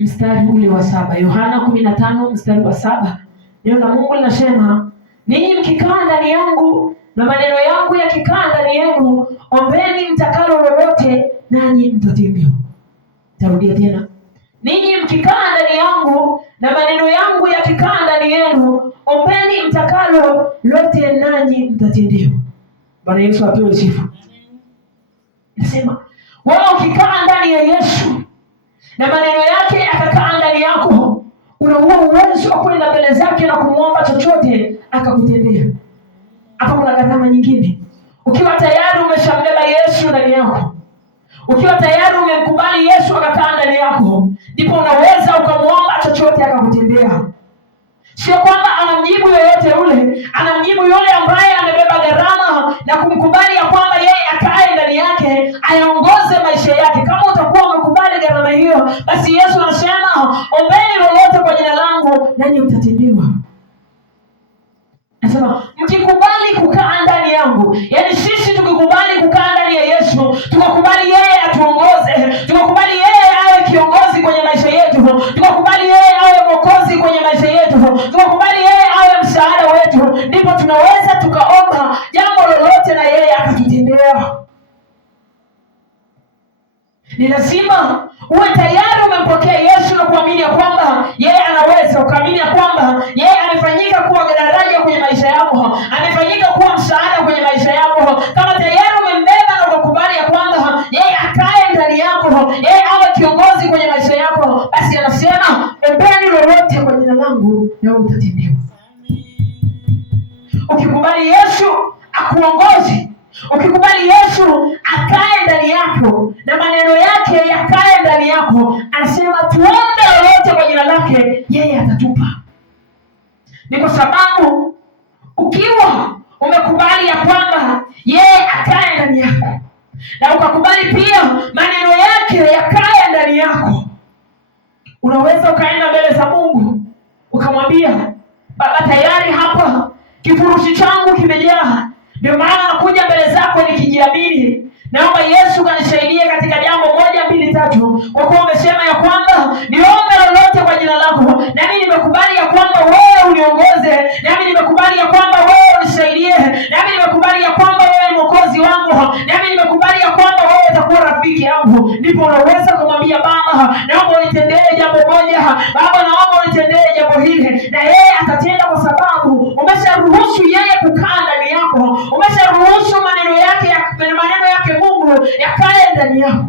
mstari ule wa 7. Yohana 15 mstari wa 7. Neno la Mungu linasema, ninyi mkikaa ndani yangu na maneno yangu yakikaa ndani yenu, ombeni mtakalo lolote nanyi mtatendewa. Tarudia tena. Ninyi mkikaa ndani yangu na maneno yangu yakikaa ndani yenu, ombeni mtakalo lote nanyi mtatendewa. Bwana Yesu apewe sifa. Nasema, wewe ukikaa ndani ya Yesu na maneno yake yakakaa ndani yako, una uwezo wa kwenda mbele zake na kumwomba chochote akakutendea. Hapa kuna gharama nyingine. Ukiwa tayari umeshambeba Yesu ndani yako, ukiwa tayari umemkubali Yesu akakaa ndani yako, ndipo unaweza ukamwomba chochote akakutendea. Sio kwamba anamjibu yoyote ule, anamjibu yule ambaye amebeba gharama na kumkubali ya kwamba yeye akae ndani yake, ayaongoze maisha yake. Kama utakuwa umekubali gharama hiyo, basi Yesu anasema, ombeni lolote kwa jina langu nanyi mtatendewa. Anasema, mkikubali kukaa ndani yangu, yaani sisi tukikubali kukaa ndani ya Yesu, tukakubali yeye atuongoze, tukakubali yeye awe kiongozi kwenye maisha yetu, tukakubali yeye awe mwokozi kwenye maisha yetu, tukakubali yeye awe msaada wetu, ndipo tunaweza tukaomba jambo lolote na yeye akatutendea. Ni lazima uwe tayari umempokea Yesu na kuamini ya kwamba yeye anaweza, ukaamini ya kwamba yeye amefanyika kuwa daraja kwenye maisha yako, amefanyika kuwa msaada kwenye maisha yako. Kama tayari umembeba na ukakubali ya kwamba yeye akae ndani yako, yeye awe kiongozi kwenye maisha yako, basi anasema, ombeni lolote kwa jina langu na utatendewa. Ukikubali Yesu akuongoze, ukikubali Yesu akae ndani yako na maneno yake yakae ndani yako, anasema tuombe lolote kwa jina lake, yeye atatupa. Ni kwa sababu ukiwa umekubali ya kwamba yeye akae ndani yako na ukakubali pia maneno yake yakae ndani yako, unaweza ukaenda mbele za Mungu ukamwambia, Baba, tayari hapa kifurushi changu kimejaa, ndio maana nakuja mbele zako nikijiamini. Naomba Yesu kanisaidie katika jambo 1, 2, 3. Kwa kuwa umesema ya kwamba niombe lolote kwa jina lako, nami nimekubali ya kwamba wewe uniongoze, nami nimekubali ya kwamba wewe unisaidie, nami nimekubali ya kwamba wewe ni mwokozi wangu, nami nimekubali ya kwamba wewe utakuwa rafiki yangu. Ndipo unaweza kumwambia, Baba, naomba unitendee jambo moja, Baba, naomba unitendee jambo hili, na yeye atatenda, kwa sababu umesharuhusu yeye kukaa ndani yako, umesharuhusu maneno yake Mungu yakae ndani yako.